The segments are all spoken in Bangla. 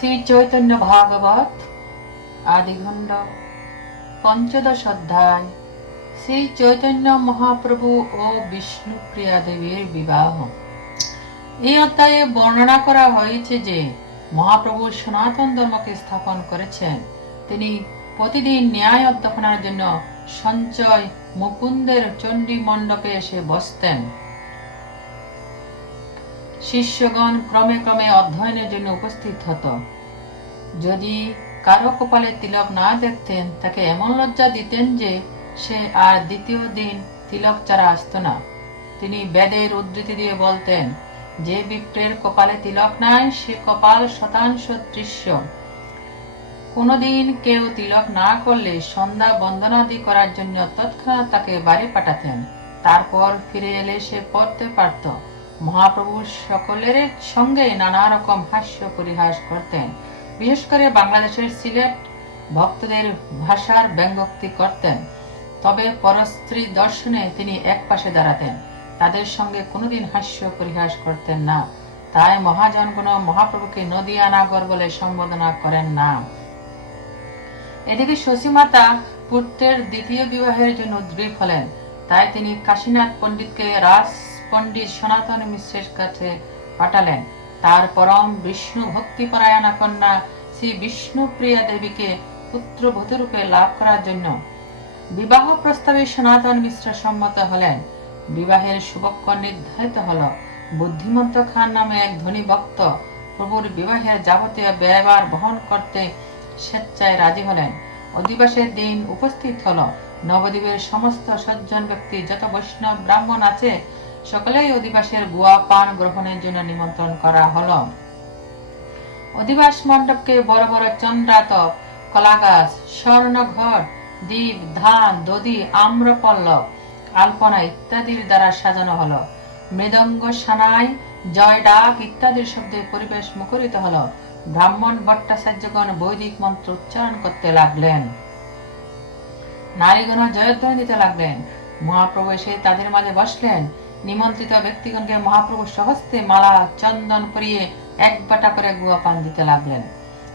শ্রী চৈতন্য ভাগবত, আদিখণ্ড, পঞ্চদশ অধ্যায়, শ্রী চৈতন্য মহাপ্রভু ও বিষ্ণুপ্রিয়া দেবীর বিবাহ। এই অধ্যায়ে বর্ণনা করা হয়েছে যে, মহাপ্রভু সনাতন ধর্মকে স্থাপন করেছেন। তিনি প্রতিদিন ন্যায় অধ্যাপনার জন্য সঞ্চয় মুকুন্দের চণ্ডী মণ্ডপে এসে বসতেন। শিষ্যগণ ক্রমে ক্রমে অধ্যয়নের জন্য উপস্থিত হতো। যদি কারও কপালে তিলক না দেখতেন, তাকে এমন লজ্জা দিতেন যে সে আর দ্বিতীয় দিন তিলক ছাড়া আসত না। তিনি বেদের উদ্ধৃতি দিয়ে বলতেন, যে বিপ্রের কপালে তিলক নাই, সে কপাল শতাংশ দৃশ্য কোনোদিন কেউ তিলক না করলে সন্ধ্যা বন্দনাদি করার জন্য তৎক্ষণাৎ তাকে বাড়ি পাঠাতেন। তারপর ফিরে এলে সে পড়তে পারত। মহাপ্রভু সকলের সঙ্গে নানা রকম হাস্য পরিহাস করতেন। বিশেষ করে বাংলাদেশের সিলেট ভক্তদের ভাষার ব্যঙ্গোক্তি করতেন। তবে পরস্ত্রী দর্শনে তিনি এক পাশে দাঁড়াতেন। তাদের সঙ্গে কোনোদিন হাস্য পরিহাস করতেন না। তাই মহাজনগণ মহাপ্রভুকে নদিয়া নাগর বলে সম্বোধনা করেন না। এদিকে শশীমাতা পুত্রের দ্বিতীয় বিবাহের জন্য উদ্গ্রীব হলেন। তাই তিনি কাশীনাথ পণ্ডিতকে রাস পণ্ডিত সনাতন মিশ্রের কাছে পাঠালেন। তার পরম বিষ্ণু ভক্তিপরায়ণা কন্যা শ্রী বিষ্ণুপ্রিয়া দেবীকে পুত্রবধূ রূপে লাভ করার জন্য বিবাহ প্রস্তাবে সনাতন মিশ্র সম্মত হলেন। বিবাহের শুভক্ষণ নির্ধারিত হল। বুদ্ধিমন্ত খান নামে এক ধনী ভক্ত প্রভুর বিবাহের যাবতীয় ব্যয়ভার বহন করতে স্বেচ্ছায় রাজি হলেন। অধিবাসের দিন উপস্থিত হলো। নবদ্বীপের সমস্ত সজ্জন ব্যক্তি, যত বৈষ্ণব, ব্রাহ্মণ আছে সকলেই অধিবাসের গুয়া পান গ্রহণের জন্য নিমন্ত্রণ করা হলো। অধিবাস মণ্ডপকে বড় বড় চন্দ্রাতপ, কলাগাছ স্বর্ণঘট দ্বীপ, ধান, দধি, আম্রপল্লব, আলপনা ইত্যাদির দ্বারা সাজানো হলো। মৃদঙ্গ সানাই, জয় ডাক ইত্যাদির শব্দে পরিবেশ মুখরিত হলো। ব্রাহ্মণ ভট্টাচার্যগণ বৈদিক মন্ত্র উচ্চারণ করতে লাগলেন। নারীগণ জয়ধ্বনি দিতে লাগলেন। মহাপ্রভু এসে তাদের মাঝে বসলেন। নিমন্ত্রিত ব্যক্তিগণকে মহাপ্রভু সহস্তে মালা চন্দন করিয়ে এক বাটা করে গুয়া পান দিতে লাগলেন।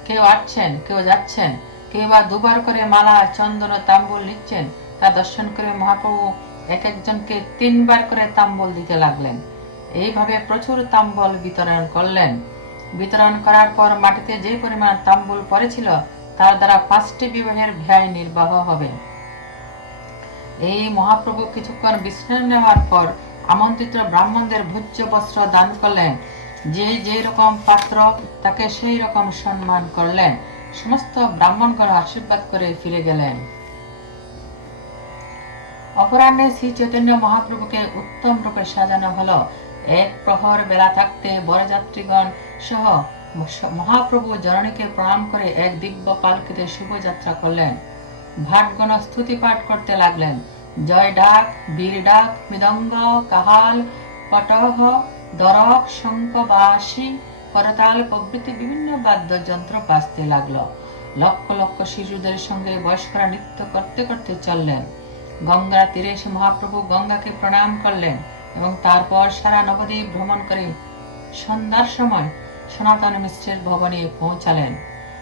কেউ আসছেন, কেউ যাচ্ছেন, কেউ বা দুবার করে মালা, চন্দন ও তাম্বুল নিচ্ছেন, তা দর্শন করে মহাপ্রভু এক একজনকে তিনবার করে তাম্বল দিতে লাগলেন। এইভাবে প্রচুর তাম্বল বিতরণ করলেন। বিতরণ করার পর মাটিতে যে পরিমাণ তাম্বুল পড়েছিল, তার দ্বারা পাঁচটি বিবাহের ব্যয় নির্বাহ হবে। এই মহাপ্রভু কিছুক্ষণ বিশ্রাম নেওয়ার পর আমন্ত্রিত ব্রাহ্মণদের ভোজ্য বস্ত্র দান করলেন। যে যে রকম পাত্র, তাকে সেই রকম সম্মান করলেন। সমস্ত ব্রাহ্মণগণ আশীর্বাদ করে ফিরে গেলেন। অপরাহ্নে শ্রী চৈতন্য মহাপ্রভুকে উত্তম রূপে সাজানো হলো। এক প্রহর বেলা থাকতে বরযাত্রীগণ সহ মহাপ্রভু জননীকে প্রণাম করে এক দিব্য পালকিতে শুভযাত্রা করলেন। ভাটগণ স্তুতি পাঠ করতে লাগলেন। জয় ডাক, বীর ডাক, মৃদঙ্গ, কাহাল, পটহ, দরক, শঙ্খ বাসি করতাল প্রভৃতি বিভিন্ন বাদ্যযন্ত্র বাজতে লাগল। লক্ষ লক্ষ শিশুদের সঙ্গে বয়স্করা নৃত্য করতে করতে চললেন। গঙ্গা তীরে এসে মহাপ্রভু গঙ্গাকে প্রণাম করলেন এবং তারপর সারা নবদ্বীপ ভ্রমণ করে সন্ধ্যার সময় সনাতন মিশ্রের ভবনে পৌঁছালেন।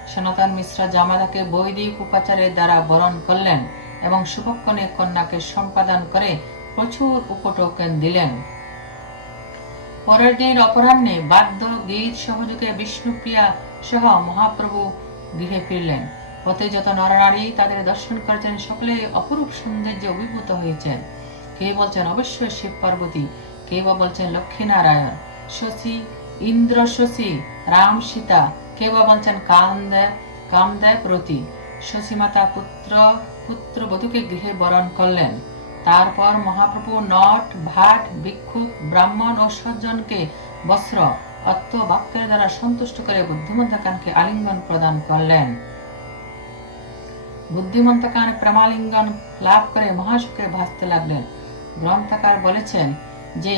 সনাতন মিশ্র জামাতাকে বৈদিক উপাচারের দ্বারা বরণ করলেন। এবং শুভক্ষণে কন্যাকে সম্পাদন করে প্রচুর উপটোকেন দিলেন। পরের দিন অপরাহ্নে বাদ্য, গীত, সহযোগে বিষ্ণুপ্রিয়া সহ মহাপ্রভু গৃহে ফিরলেন। পথে যত নরনারী তাদের দর্শন করেছেন সকলে অপরূপ সৌন্দর্যে অভিভূত হয়েছেন। কে বলছেন, অবশ্যই শিব পার্বতী কে বা বলছেন, লক্ষ্মীনারায়ণ শশী ইন্দ্র শশী রাম সীতা। কে বা বলছেন কামদেব কামদেব রতি শশী মাতা পুত্র পুত্র বধূকে গৃহে বরণ করলেন। তারপর মহাপ্রভু নট, ভাট, ভিক্ষুক, ব্রাহ্মণ ও সজ্জনকে বস্ত্র অত্য বাক্যের দ্বারা সন্তুষ্ট করে বুদ্ধিমন্তকানকে আলিঙ্গন প্রদান করলেন। বুদ্ধিমন্তকান প্রেমালিঙ্গন লাভ করে মহাসুখে ভাসতে লাগলেন। গ্রন্থকার বলেছেন যে,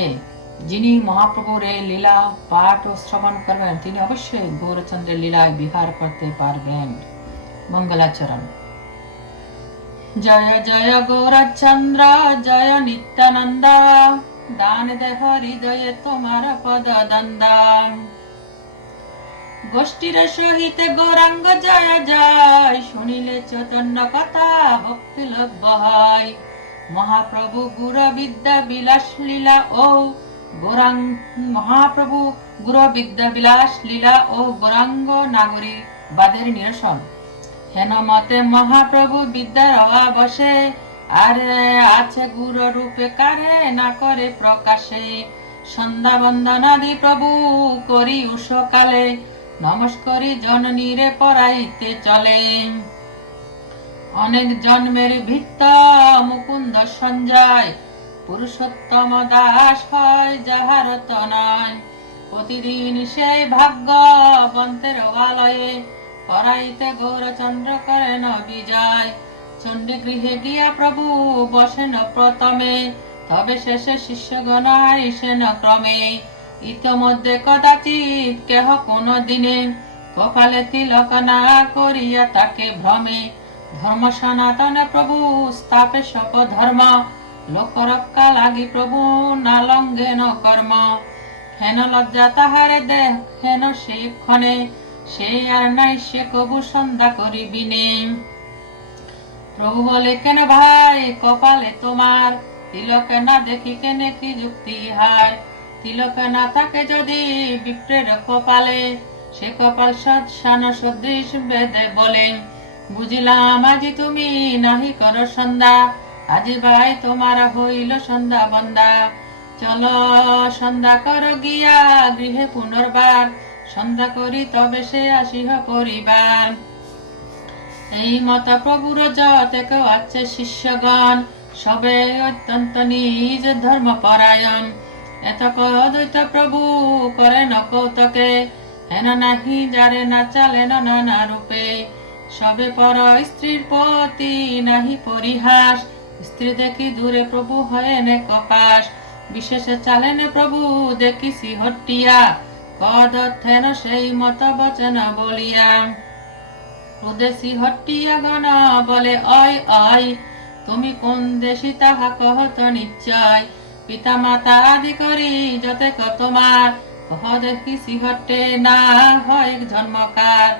যিনি মহাপ্রভুর এই লীলা পাঠ ও শ্রবণ করবেন, তিনি অবশ্যই গৌরচন্দ্রের লীলায় বিহার করতে পারবেন। মঙ্গলাচরণ। জয় জয় গৌরচন্দ্র, জয় নিত্যানন্দ। দান দেহ হৃদয়ে তোমার পদ দন্দা গোষ্ঠীর সহিত গৌরাঙ্গ জয় জয়। শুনিলে চৈতন্য কথা, ভক্তি লভ্য মহাপ্রভু গুর বিদ্যা বিলাস লীলা ও গৌরাঙ্গ মহাপ্রভু গুর বিদ্যা বিলাস লীলা ও গৌরাঙ্গ নাগরী বাদের নিরসন। হেন মতে মহাপ্রভু বিদ্যার অবসে আর আছে গুরু রূপে কারে না করে প্রকাশে। সন্ধ্যা বন্দনাদি প্রভু করি উষকালে, নমস্করি জননীরে পড়াইতে চলে। অনেক জন্মের ভিত্ত মুকুন্দ সঞ্জয়, পুরুষোত্তম দাস হয় যাহার তনয়। প্রতিদিন সেই ভাগ্যবন্তের আলয়ে পরাইতে গৌরচন্দ্র করেন বিজয় চণ্ডী গৃহে গিয়া প্রভু বসেন প্রথমে, তবে শেষে শিষ্যগণ আইসেন ক্রমে। ইতোমধ্যে কদাচিৎ কেহ কোন দিনে কপালে তিলক না করিয়া তাকে ভ্রমে। ধর্ম সনাতন প্রভু স্থাপে সপ ধর্ম লোক রক্ষা লাগি প্রভু না লঙ্ঘেন কর্ম। হেন লজ্জা তাহারে দেহ, হেন সেই ক্ষণে সে আর নাই, সে কবু সন্ধ্যা প্রভু বলে, কেন ভাই, কপালে তোমার তিলক না দেখি কেনে কি যুক্তি হার তিলক না থাকে যদি বিপ্রের কপালে, সে কপাল সৎসান সদৃশ বেদে বলে। বুঝিলাম, আজি তুমি নাহি কর সন্ধ্যা, আজি ভাই তোমার হইল সন্ধ্যা বন্দা। চলো সন্ধ্যা কর গিয়া গৃহে পুনর্বার সন্ধ্যা করি, তবে সে আসিহ পরিবার। এই মত প্রভুর যত কেউ আছে শিষ্যগণ, সবে অত্যন্ত নিজ ধর্ম পরায়ণ এত অদ্বৈত প্রভু করেন কৌতকে, হেন নাহি, যারে না চালেন নানা রূপে। সবে পর স্ত্রীর প্রতি নাহি পরিহাস, স্ত্রী দেখি দূরে প্রভু হয়েন কপাস। বিশেষে চালেন প্রভু দেখি হটিয়া কদথেন সেই মত বচন বলিয়া প্রদেশী হট্টিয়া গণ বলে অয় অয় তুমি কোন দেশি তাহা কহত নিশ্চয়। পিতা মাতা আদি করি যতে তোমার, কহ দেখি সিহটে না হয় জন্মকার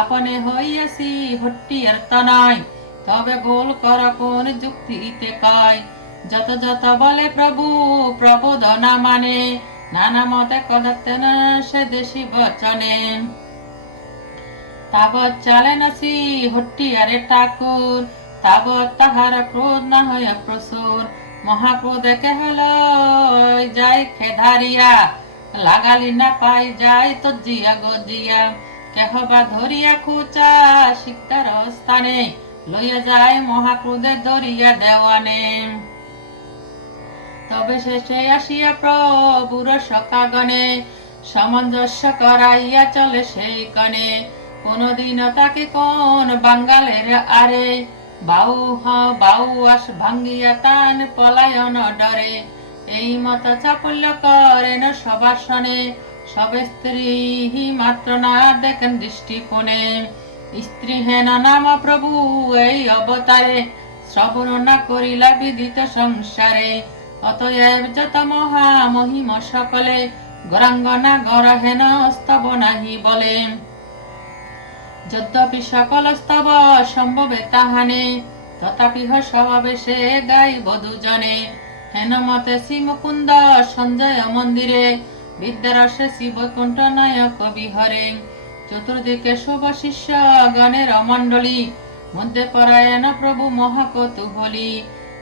আপনে হইয়াছি হট্টিয়ার তনয়, তবে গোল কর কোন যুক্তিতে কয়। যত যত বলে প্রভু, প্রবোধনা মানে নানা মতে কদতে না সে দেশি বচনে। তাবৎ চালে নাসি হট্টিয়ারে ঠাকুর, তাবৎ তাহার ক্রোধ না হয় প্রসুর মহাক্রোধে কেহল যাই খেধারিয়া, লাগালি না পাই যাই তো জিয়া গজিয়া কেহ বা ধরিয়া খুচা শিকদার স্থানে, লইয়া যায় মহাক্রোধে ধরিয়া দেওয়ানে। তবে শেষে আসিয়া প্রভুর সকাগণে সামঞ্জস্য করাইয়া চলে সেই কনে কোনদিন তাকে কোন বাঙ্গালের আরে বাউ হা বাউ আস ভাঙ্গিয়া তান পলায়ন ডরে। এই মত চাপল্য করেন সবার শনে, সব স্ত্রী মাত্র না দেখেন দৃষ্টি দৃষ্টিকোণে। স্ত্রী হেন নাম প্রভু এই অবতারে, শ্রবণ না করিলা বিদিত সংসারে। অতএব যত মহা মহিম সকলে গরাঙ্গনা গর হেন স্তব নাহি বলে। যদ্যপি সকল স্তব সম্ভবে তাহানে, তথাপি স্বভাবে সে গাই বধুজনে হেন মতে সঞ্জয় মন্দিরে, বিদ্যারসে শিবকুণ্ঠ নায়ক বিহরে। চতুর্দিকে শুভ শিষ্য গণের মণ্ডলী, মধ্যে পরায়ণ প্রভু মহাকৌতুহলী।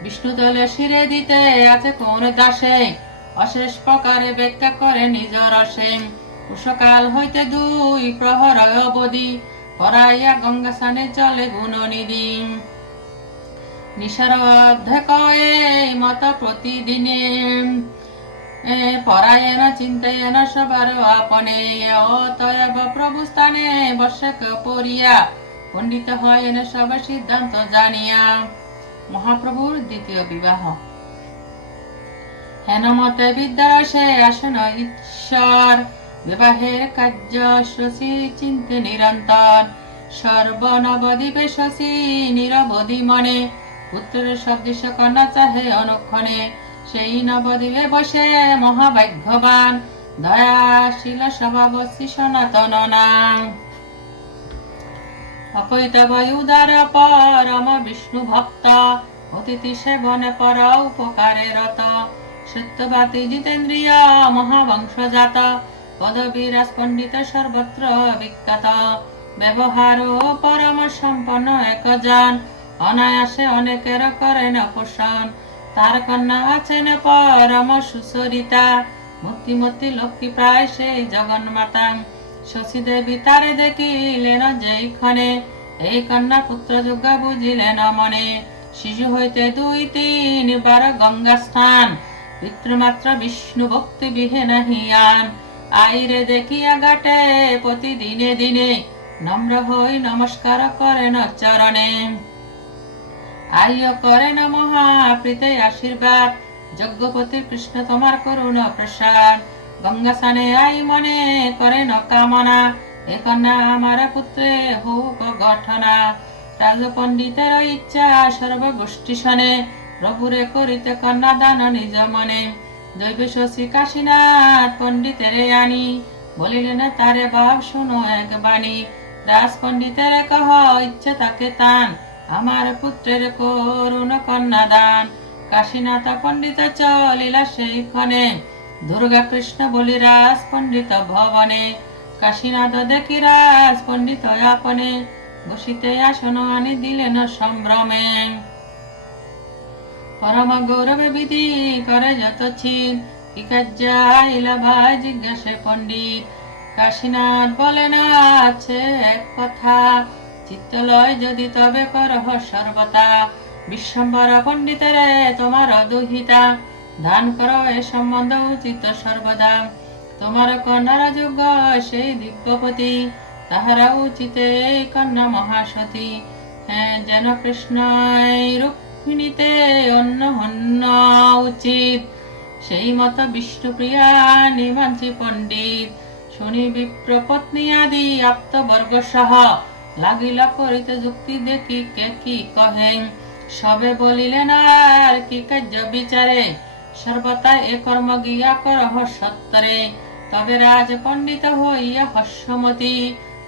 বিষ্ণু দলে শিরে দিতে আছে কোন দাসে? অশেষ প্রকারে ব্যাখ্যা করে নিজ রসে। উষকাল হইতে দুই প্রহর অবধি পরাইয়া গঙ্গা স্নানে চলে গুণনিধি। নিশার অধ্যক্ষ এই মত প্রতিদিনে। পরায়ণ চিন্তায়ন সবার আপনে। অতএব প্রভু স্থানে বর্ষক পড়িয়া পণ্ডিত হয়েন সব সিদ্ধান্ত জানিয়া। মহাপ্রভুর দ্বিতীয় বিবাহ। হেনমতে বিদ্যারসে আসন ঈশ্বর বিবাহের কার্য শশী চিন্তে নিরন্তর। সর্বনবদ্বীপে শশী নিরবধি মনে, পুত্রের সদৃশ কন্যা চাহে অনুক্ষণে। সেই নবদ্বীপে বসে মহাভাগ্যবান, দয়াশীল স্বভাব শ্রী সনাতন নাম। অপৈতবয়ুদার পরম বিষ্ণু ভক্ত অতিথি সেবনে পর উপকারে রত। সত্যবাতি জিতেন্দ্রিয়, মহাবংশজাত পদবীরাজ পণ্ডিত সর্বত্র বিখ্যাত। ব্যবহার পরম সম্পন্ন একজন, অনায়াসে অনেকের করেন পোষণ তার কন্যা আছেন পরম সুচরিতা মূর্তিমূর্তি লক্ষ্মী প্রায় সেই জগন্মাতা। শশী দেবী তারে দেখিলেন এই কন্যা পুত্র যোগ্য বুঝিলেন মনে। শিশু হইতে দুই, তিন, বার গঙ্গা স্থান পিতৃমাত্র বিষ্ণু ভক্তি বিহেন হিয়ান। আইরে দেখিয়া গাটে প্রতিদিনে দিনে, নম্র হই নমস্কার করেন চরণে। আইয় করেন মহাপ্রীতে আশীর্বাদ, যজ্ঞপতি কৃষ্ণ তোমার করুণ প্রসাদ। গঙ্গা আই মনে করেন কামনা এ কন্যা আমার পুত্রে হোক গঠনা। রাজপণ্ডিতের ইচ্ছা সর্বগোষ্ঠী শনে। প্রভুরে করিতে কন্যা দান নিজ মনে। দৈব শশী কাশীনাথ পণ্ডিতের আনি। বলিলেন, তারে বাপ, শুনো এক বাণী। রাজ পণ্ডিতের কহ, ইচ্ছে তাকে তান। আমার পুত্রের করুণ কন্যা দান কাশীনাথ পণ্ডিত চলিলা সেই ক্ষণে। দুর্গা কৃষ্ণ বলি রাজ পণ্ডিত ভবনে, কাশীনাথ দেখি রাজ পণ্ডিত আপনে, বসিতে আসন আনি দিলেন সম্ভ্রমে। পরম গৌরবে বিধি করে যত ছিন ভাই জিজ্ঞাসে পণ্ডিত, কাশীনাথ বলেন, আছে এক কথা, চিত্তলয় যদি তবে করহ সর্বতা, বিশ্বম্বর পণ্ডিতেরে তোমার দুহিতা দান কর এ সম্বন্ধ উচিত সর্বদা। তোমার কন্যার যোগ্য সেই দিব্যপতি, তাহারা উচিতে কন্যা মহাসতী। হ্যাঁ যেন কৃষ্ণ রুক্মিণীতে অন্য হন্য উচিত। সেই মতো বিষ্ণুপ্রিয়া নিমাঞ্চি পণ্ডিত। শুনি বিপ্র পত্নী আদি আপ্তবর্গ সহ লাগিল করিতে যুক্তি দেখি কে কি কহেন সবে বলিলেন আর কি কার্য বিচারে? সর্বদা এ কর্ম গিয়া করহ সত্তরে। তবে রাজ পণ্ডিত হইয়া হস্যমতি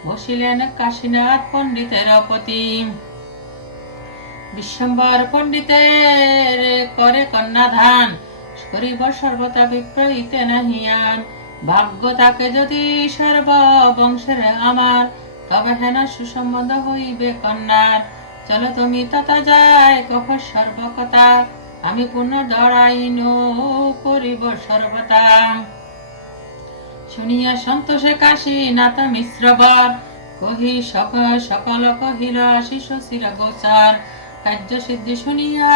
বসিলেন কাশীনাথ পণ্ডিতের পতি বিশ্বম্বর পণ্ডিতের করে কন্যাধান, করিব সর্বদা বিপ্রহিতে নাহিয়ান। ভাগ্য তাকে যদি সর্ব বংশের আমার, তবে হেন সুসম্বন্ধ হইবে কন্যার। চলো তুমি তথা যায় কহ সর্বকথা। আমি পুনঃ দড়াইন করিব সর্বতা শুনিয়া সন্তোষে কাশী নাথ মিশ্রবর কহি সক, সকল কহিল আশিস শির গোচার। কার্য সিদ্ধি শুনিয়া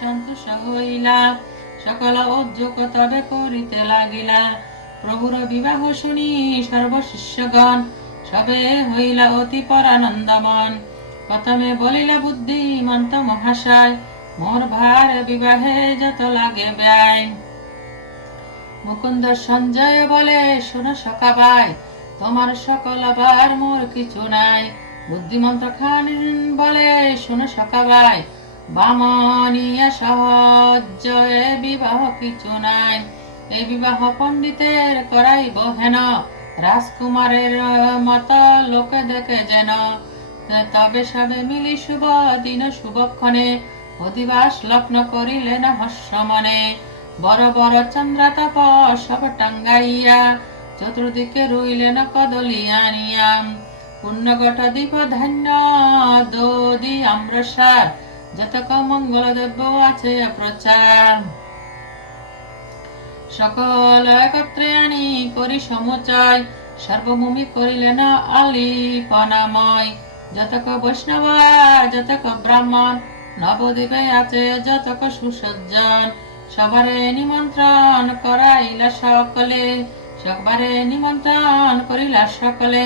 সন্তোষ হইলা, সকল উদ্যোগ তবে করিতে লাগিলা। প্রভুর বিবাহ শুনি সর্বশিষ্যগণ, সবে হইলা অতি পরানন্দমন। প্রথমে বলিলা বুদ্ধিমন্ত মহাশয় মোর ভার বিবাহে যত লাগে ব্যয়। মুকুন্দ সঞ্জয় বলে, শোনো সকাবাই তোমার সকল আবার মোর কিছু নাই। বুদ্ধিমন্ত খান বলে, শোনো সকাবাই বামনিয়া সহজ বিবাহ কিছু নাই। এই বিবাহ পণ্ডিতের করাইব হেন, রাজকুমারের মত লোকে দেখে যেন। তবে সবে মিলি শুভ দিন শুভক্ষণে অধিবাস লগ্ন করিলেন হস্য মনে বড় বড় চন্দ্রাতাপ সব টাঙ্গাইয়া চতুর্দিকে রইলেন কদলি আনিয়া। পুণ্যগট দীপ ধান্য দদি আম্রসার, যতক মঙ্গল দেব আছে প্রচার। সকল একত্রে আনি করি সমুচয়, সর্বভূমি করিলেন আলিপনাময়। যতক বৈষ্ণব, যতক ব্রাহ্মণ নবদ্বীপে আছে যতক সুসজ্জন। সবারে নিমন্ত্রণ করাইলা সকলে, সবারে নিমন্ত্রণ করিলা সকলে।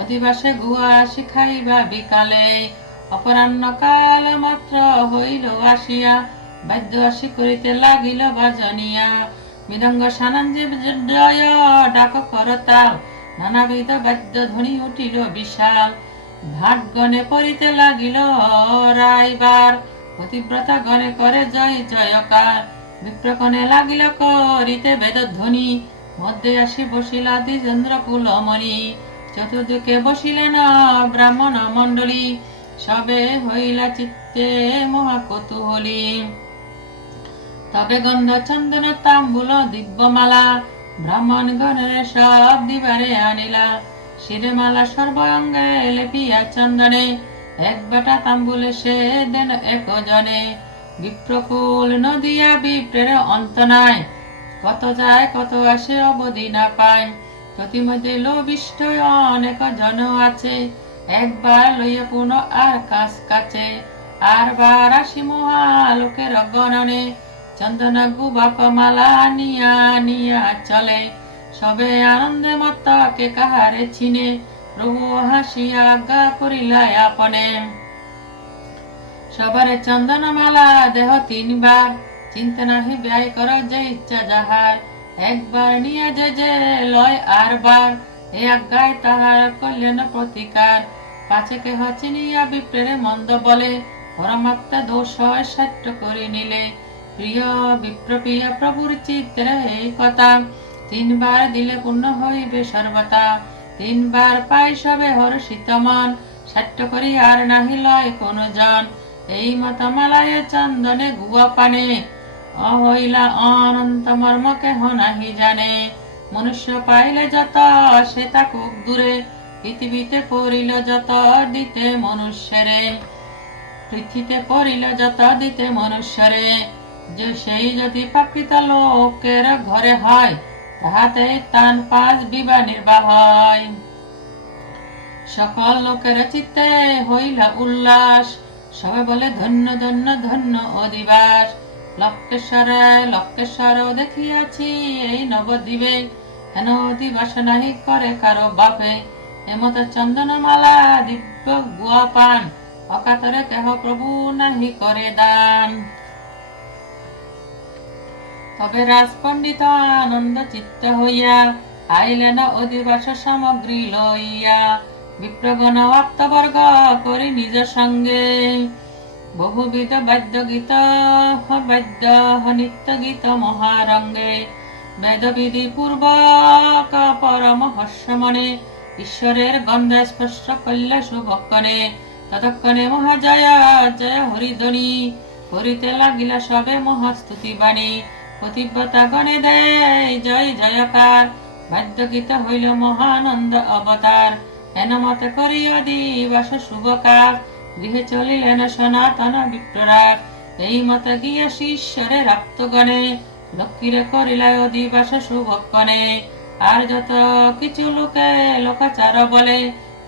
অধিবাসে গুয়া শিখাইবা বিকালে, অপরাহ্ন কাল মাত্র হইল আসিয়া, বাদ্য আসি করিতে লাগিল বাজনিয়া। মৃদঙ্গ সানন্দে জয় ডাক করতাল, নানাবিধ বাদ্য ধ্বনি উঠিল বিশাল। গণে পড়িতে লাগিল রাইবার। পতিব্রতা গণে করে জয়, জয়কার। বিপ্রকণে লাগিল করিতে বেদ ধ্বনি মধ্যে আসি বসিলা দ্বিজেন্দ্র কুলমণি চতুর্দিকে বসিলেন ব্রাহ্মণ মণ্ডলী। সবে হইলা চিত্তে মহাকৌতূহলী। তবে গন্ধ চন্দন তাম্বুল দিব্যমালা। ব্রাহ্মণ গণের সব দিবারে আনিলা। শিরে মালা সর্বঙ্গে লেপিয়া চন্দনে, এক বাটা তাম্বুলে সে দেন এক জনে। বিপ্রকুল নদিয়া বিপ্রের অন্ত নাই, কত যায় কত আসে অবধি না পায়। প্রতিমধ্যে লোবিষ্ট অনেক জন আছে, একবার লইয়া পুনঃ আর কাজ কাছে। আর বার আসি মহালোকের গণনে, চন্দন গুবাক মালা নিয়া নিয়া চলে। সবে আনন্দে মত কে কাহারে চিনে প্রভু হাসিয়া আজ্ঞা করিলা আপনে। সবারে চন্দন মালা দেহ তিনবার, চিন্তা নাহি ব্যয় কর যে ইচ্ছা যাহার। একবার নিয়ে যে যে লয় আর বার, এ আজ্ঞায় তাহার কল্যাণ প্রতিকার। পাছে কেহ চিনিয়া বিপ্রেরে মন্দ বলে, পরমাত্মা দোষ হয় সত্য করে নিলে। প্রিয় বিপ্রপ্রিয় প্রভুর চিত্রে এই কথা। তিনবার দিলে পূর্ণ হইবে সর্বতা। তিনবার পাই সবে হর্ষিত মন সত্য করি আর নাহি লয় কোন জন। এই মত মালায় চন্দনে গুয়া পানে। অহইলা অনন্ত মর্ম কেহ নাহি জানে। মনুষ্য পাইলে যত, সে থাকুক দূরে। পৃথিবীতে পড়িল যত, দিতে মনুষ্যরে। পৃথিবীতে পড়িল যত, দিতে মনুষ্যরে। যে সেই যদি প্রাকৃত লোকের ঘরে হয় তাহাতে তান পাঁচ বিবাহ নির্বাহ হয়। সকল লোকের চিত্তে হইলা উল্লাস। সবে বলে, ধন্য ধন্য ধন্য অধিবাস। লক্ষ্যেশ্বরে লক্ষ্যেশ্বর দেখিয়াছি, এই নবদ্বীপে হেন অধিবাস নাহি করে কারও বাপে। এমত চন্দনমালা, দিব্য গুয়া পান অকাতরে কেহ প্রভু নাহি করে দান। তবে রাজপণ্ডিত আনন্দ চিত্ত হইয়া আইলেন অধিবাস সামগ্রী লইয়া। বিপ্রগণ আত্মবর্গ করি নিজ সঙ্গে। বহুবিধ বাদ্য গীত বাদ্য নিত্য গীত মহারঙ্গে। বেদবিধি পূর্বক পরম হর্ষমনে ঈশ্বরের গন্ধ স্পর্শ কল্য শুভক্ষণে। ততক্ষণে মহাজয়, জয় হরিধ্বনি করিতে লাগিলা সবে মহাস্তুতি বাণী। পতিব্রতা গণে দেয়, জয় জয়কার। বাদ্য গীত হইল মহানন্দ অবতার। হেন মতে করি অদিবাস শুভকার। গৃহে চলিলেন সনাতন বিপ্ররাগ এই মতে গিয়া শিষ্যরে রাপ্তগণে লক্ষ্মীরে করিলা অধিবাস শুভক্ষণে। আর যত কিছু লোকে লোকাচার বলে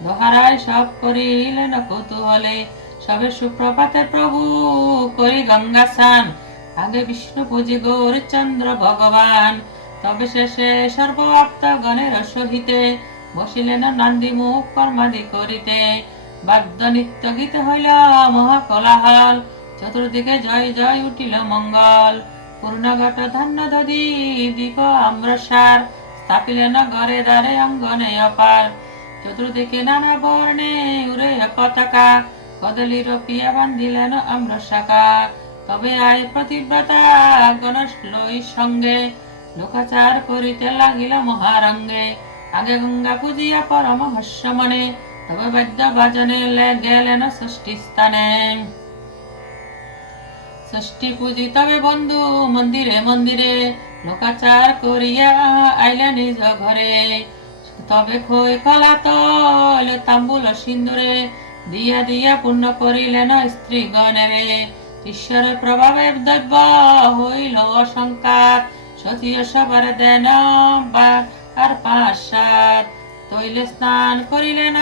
দোহারায় সব করিলেন কৌতূহলে। সবে সুপ্রভাতে প্রভু করি গঙ্গা স্নান আগে বিষ্ণু পুজি গৌরচন্দ্র ভগবান। তবে শেষে সর্বাপ্ত গণের সহিতে বসিলেন নন্দী মুখ কর্মাদি করিতে। বাদ্য নিত্য গীত হইল মহা মহাকলাহল, চতুর্দিকে জয় জয় উঠিল মঙ্গল। পূর্ণঘট ধান্য দধি দীপ আম্রসার স্থাপিলেন ঘরে দ্বারে অঙ্গনে অপার। চতুর্দিকে নানা বর্ণে উড়ে পতাকা কদলি রপিয়া বান্ধিলেন আম্রশাখা তবে আয় প্রতিব্রতা গণেশ লই সঙ্গে। লোকাচার করিতে লাগিল মহারঙ্গে। আগে গঙ্গা পূজিয়া পরম হর্ষ মনে তবে বাদ্য বাজনে গেলেন ষষ্ঠী স্থানে। ষষ্ঠী পূজি তবে বন্ধু, মন্দিরে মন্দিরে, লোকাচার করিয়া আইলে নিজ ঘরে। তবে খই কলা তাম্বুল সিন্দুরে, দিয়া দিয়া পূর্ণ করিলেন স্ত্রী গণেরে ঈশ্বরের প্রভাবে দৈব হইল অসংকার সতীয় সবার দেন আর পাশাত তৈলে স্নান করিলেন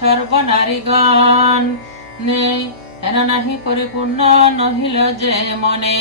সর্বনারীগণ। নেই এন নাহি পরিপূর্ণ, নহিল যে মনে।